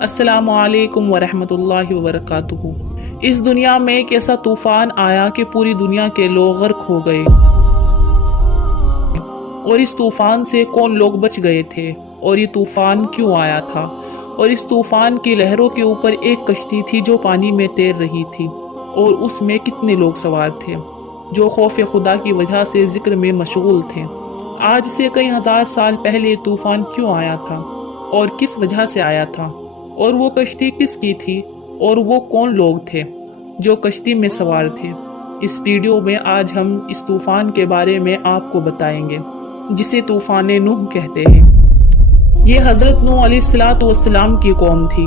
अस्सलामु अलैकुम वरहमतुल्लाहि वबरकातुहू। इस दुनिया में एक ऐसा तूफान आया कि पूरी दुनिया के लोग गर्क हो गए। और इस तूफान से कौन लोग बच गए थे और ये तूफान क्यों आया था। और इस तूफान की लहरों के ऊपर एक कश्ती थी जो पानी में तैर रही थी, और उसमें कितने लोग सवार थे जो खौफ खुदा की वजह से जिक्र में मशगूल थे। आज से कई हजार साल पहले तूफान क्यों आया था और किस वजह से आया था, और वो कश्ती किसकी थी, और वो कौन लोग थे जो कश्ती में सवार थे। इस वीडियो में आज हम इस तूफान के बारे में आपको बताएंगे जिसे तूफान नूह कहते हैं। ये हज़रत नूह अलैहिस्सलाम की कौम थी।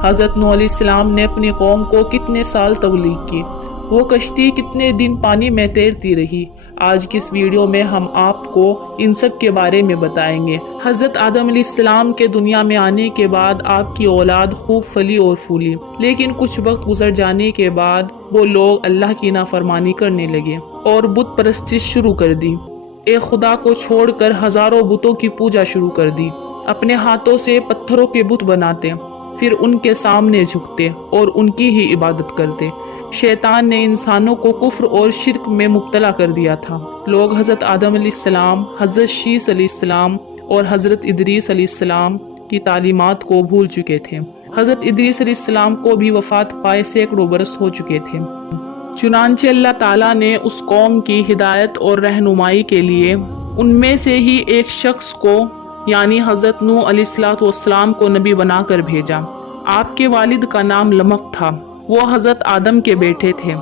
हज़रत नूह अलैहिस्सलाम ने अपनी कौम को कितने साल तबलीग की, वो कश्ती कितने दिन पानी में तैरती रही। आज की इस वीडियो में हम आपको इन सब के बारे में बताएंगे। हज़रत आदम अलैहिस्सलाम के दुनिया में आने के बाद आपकी औलाद खूब फली और फूली, लेकिन कुछ वक्त गुजर जाने के बाद वो लोग अल्लाह की नाफरमानी करने लगे और बुत परस्तिश शुरू कर दी। एक खुदा को छोड़कर हजारों बुतों की पूजा शुरू कर दी। अपने हाथों से पत्थरों के बुत बनाते, फिर उनके सामने झुकते और उनकी ही इबादत करते। शैतान ने इंसानों को कुफ्र और शिर्क में मुब्तला कर दिया था। लोग हज़रत आदम अलैहिस्सलाम, हज़रत शीस अलैहिस्सलाम और हज़रत इदरीस अलैहिस्सलाम की तालीमात को भूल चुके थे। हज़रत इदरीस अलैहिस्सलाम को भी वफात पाए सैकड़ों बरस हो चुके थे। चुनांचे अल्लाह ताला ने उस कौम की हिदायत और रहनुमाई के लिए उनमें से ही एक शख्स को यानी हज़रत नूह अलैहिस्सलाम को नबी बनाकर भेजा। आपके वालिद का नाम लमक था। वो हज़रत आदम के बेटे थे,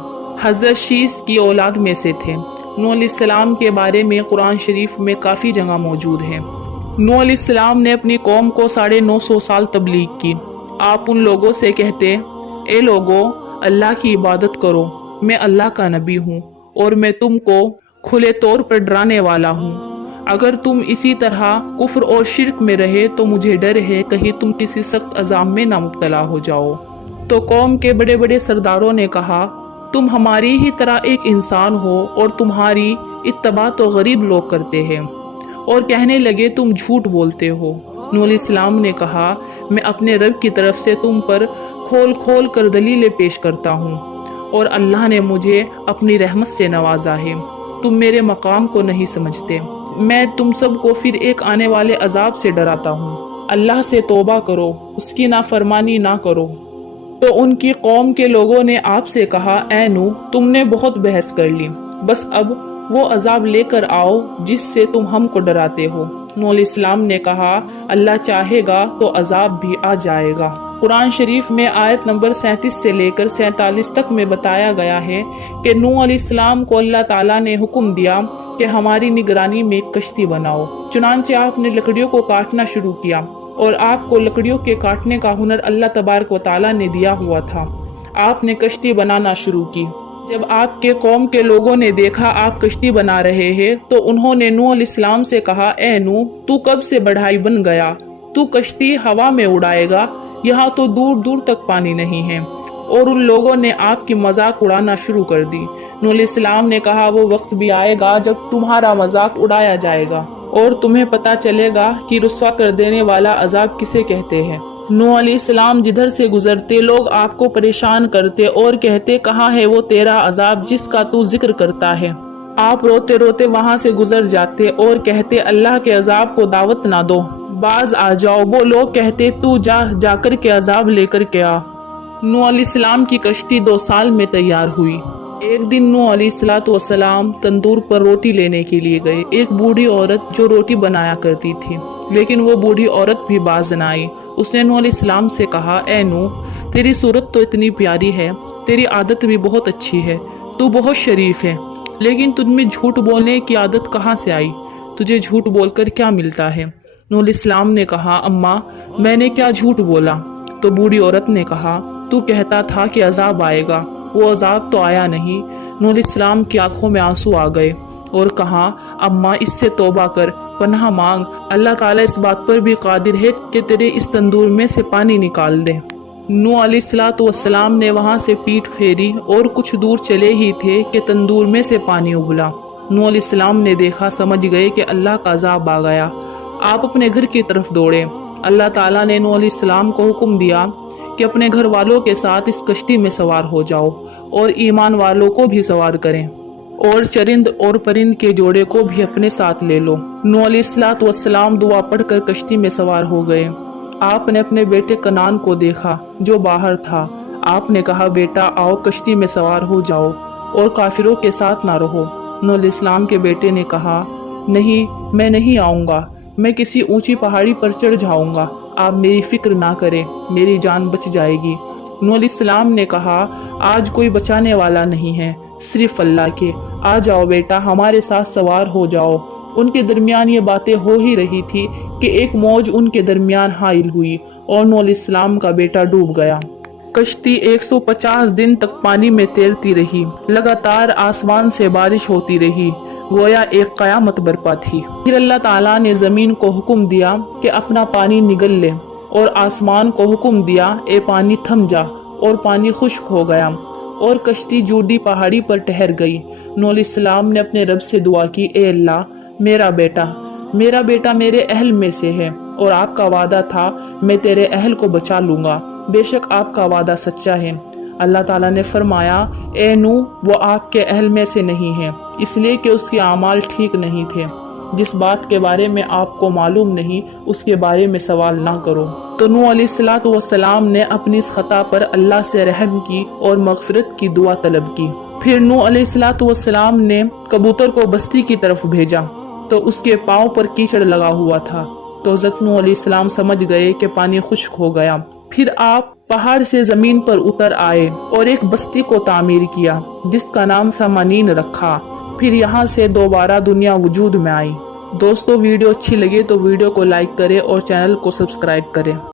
हज़रत शीस की औलाद में से थे। नूह अलैहिस्सलाम के बारे में कुरान शरीफ में काफ़ी जगह मौजूद है। नूह अलैहिस्सलाम ने अपनी कौम को 950 साल तबलीग की। आप उन लोगों से कहते, ए लोगो, अल्लाह की इबादत करो, मैं अल्लाह का नबी हूँ और मैं तुमको खुले तौर पर डराने वाला हूँ। अगर तुम इसी तरह कुफ्र और शिर्क में रहे तो मुझे डर है कहीं तुम किसी सख्त अजाब में ना मुब्तला हो जाओ। तो कौम के बड़े बड़े सरदारों ने कहा, तुम हमारी ही तरह एक इंसान हो और तुम्हारी इत्तबा तो गरीब लोग करते हैं। और कहने लगे, तुम झूठ बोलते हो। नूह अलैहिस्सलाम ने कहा, मैं अपने रब की तरफ से तुम पर खोल खोल कर दलीलें पेश करता हूँ और अल्लाह ने मुझे अपनी रहमत से नवाजा है। तुम मेरे मकाम को नहीं समझते। मैं तुम सबको फिर एक आने वाले अजाब से डराता हूँ। अल्लाह से तौबा करो, उसकी नाफरमानी ना करो। तो उनकी कौम के लोगों ने आपसे कहा, ऐ नूह, तुमने बहुत बहस कर ली, बस अब वो अजाब लेकर आओ जिससे तुम हमको डराते हो। नूह अलैहिस्सलाम ने कहा, अल्लाह चाहेगा तो अजाब भी आ जाएगा। कुरान शरीफ में आयत नंबर 37 से लेकर 47 तक में बताया गया है कि नूह अलैहिस्सलाम को अल्लाह ताला ने हुक्म दिया कि हमारी निगरानी में एक कश्ती बनाओ। चुनांचे आपने लकड़ियों को काटना शुरू किया और आपको लकड़ियों के काटने का हुनर अल्लाह तबारक व तआला ने दिया हुआ था। आपने कश्ती बनाना शुरू की। जब आपके कौम के लोगों ने देखा आप कश्ती बना रहे हैं तो उन्होंने नूह अलैहिस्सलाम से कहा, ए नूह, तू कब से बढ़ाई बन गया? तू कश्ती हवा में उड़ाएगा, यहाँ तो दूर दूर तक पानी नहीं है। और उन लोगों ने आपकी मजाक उड़ाना शुरू कर दी। नूह अलैहिस्सलाम ने कहा, वो वक्त भी आएगा जब तुम्हारा मजाक उड़ाया जाएगा और तुम्हें पता चलेगा कि रुस्वा कर देने वाला अजाब किसे कहते हैं। नूह अलैहिस्सलाम जिधर से गुजरते लोग आपको परेशान करते और कहते, कहाँ है वो तेरा अजाब जिसका तू जिक्र करता है। आप रोते रोते वहाँ से गुजर जाते और कहते, अल्लाह के अजाब को दावत ना दो, बाज आ जाओ। वो लोग कहते, तू जाकर के अजाब लेकर के आ। नूह अलैहिस्सलाम की कश्ती 2 साल में तैयार हुई। एक दिन नूह अलैहिस्सलाम तंदूर पर रोटी लेने के लिए गए। एक बूढ़ी औरत जो रोटी बनाया करती थी, लेकिन वो बूढ़ी औरत भी बाज न आई। उसने नूह अलैहिस्सलाम से कहा, ए नूह, तेरी सूरत तो इतनी प्यारी है, तेरी आदत भी बहुत अच्छी है, तू बहुत शरीफ है, लेकिन तुझमें झूठ बोलने की आदत कहाँ से आई? तुझे झूठ बोलकर क्या मिलता है? नूह अलैहिस्सलाम ने कहा, अम्मा, मैंने क्या झूठ बोला? तो बूढ़ी औरत ने कहा, तू कहता था कि अजाब आएगा, वो अजाब तो आया नहीं। नूह अलैहिस्सलाम की आंखों में आंसू आ गए और कहा, अम्मा, इससे तौबा कर, पनाह मांग, अल्लाह ताला इस बात पर भी कादिर है कि तेरे इस तंदूर में से पानी निकाल दे। नूह अलैहिस्सलाम ने वहां से पीठ फेरी और कुछ दूर चले ही थे कि तंदूर में से पानी उबला। नूह अलैहिस्सलाम ने देखा, समझ गए कि अल्लाह का अजाब आ गया। आप अपने घर की तरफ दौड़े। अल्लाह ताला ने नूह अलैहिस्सलाम को हुक्म दिया कि अपने घर वालों के साथ इस कश्ती में सवार हो जाओ और ईमान वालों को भी सवार करें और चरिंद और परिंद के जोड़े को भी अपने साथ ले लो। नूह अलैहिस्सलाम दुआ पढ़कर कश्ती में सवार हो गए। आपने अपने बेटे कनान को देखा जो बाहर था। आपने कहा, बेटा आओ कश्ती में सवार हो जाओ और काफिरों के साथ ना रहो। नूह अलैहिस्सलाम के बेटे ने कहा, नहीं, मैं नहीं आऊँगा, मैं किसी ऊंची पहाड़ी पर चढ़ जाऊँगा। आप मेरी फिक्र ना करें, मेरी जान बच जाएगी। नूह अलैहिस्सलाम ने कहा, आज कोई बचाने वाला नहीं है, सिर्फ अल्लाह के। आ जाओ बेटा, हमारे साथ सवार हो जाओ। उनके दरमियान ये बातें हो ही रही थी कि एक मौज उनके दरमियान हाइल हुई और नूह अलैहिस्सलाम का बेटा डूब गया। कश्ती 150 दिन तक पानी में तैरती रही। लगातार आसमान से बारिश होती रही, गोया एक कयामत बरपा थी। फिर अल्लाह ताला ने जमीन को हुक्म दिया कि अपना पानी निगल ले और आसमान को हुक्म दिया, ए पानी थम जा, और पानी खुश्क हो गया और कश्ती जूडी पहाड़ी पर ठहर गई। नूह अलैहिस्सलाम ने अपने रब से दुआ की, ए अल्लाह, मेरा बेटा मेरे अहल में से है और आपका वादा था मैं तेरे अहल को बचा लूंगा। बेशक आपका वादा सच्चा है। अल्लाह ताला ने फरमाया, ए नूह, वो आपके अहल में से नहीं है, इसलिए कि उसके आमाल ठीक नहीं थे। जिस बात के बारे में आपको मालूम नहीं उसके बारे में सवाल ना करो। तो नूह अलैहिस्सलाम ने अपनी इस खता पर अल्लाह से रहम की और मगफिरत की दुआ तलब की। फिर नूह अलैहिस्सलाम ने कबूतर को बस्ती की तरफ भेजा तो उसके पाँव पर कीचड़ लगा हुआ था। तो हज़रत नूह अलैहिस्सलाम समझ गए कि पानी खुश्क हो गया। फिर आप पहाड़ से जमीन पर उतर आए और एक बस्ती को तामीर किया जिसका नाम समानीन रखा। फिर यहाँ से दोबारा दुनिया वजूद में आई। दोस्तों, वीडियो अच्छी लगे तो वीडियो को लाइक करें और चैनल को सब्सक्राइब करें।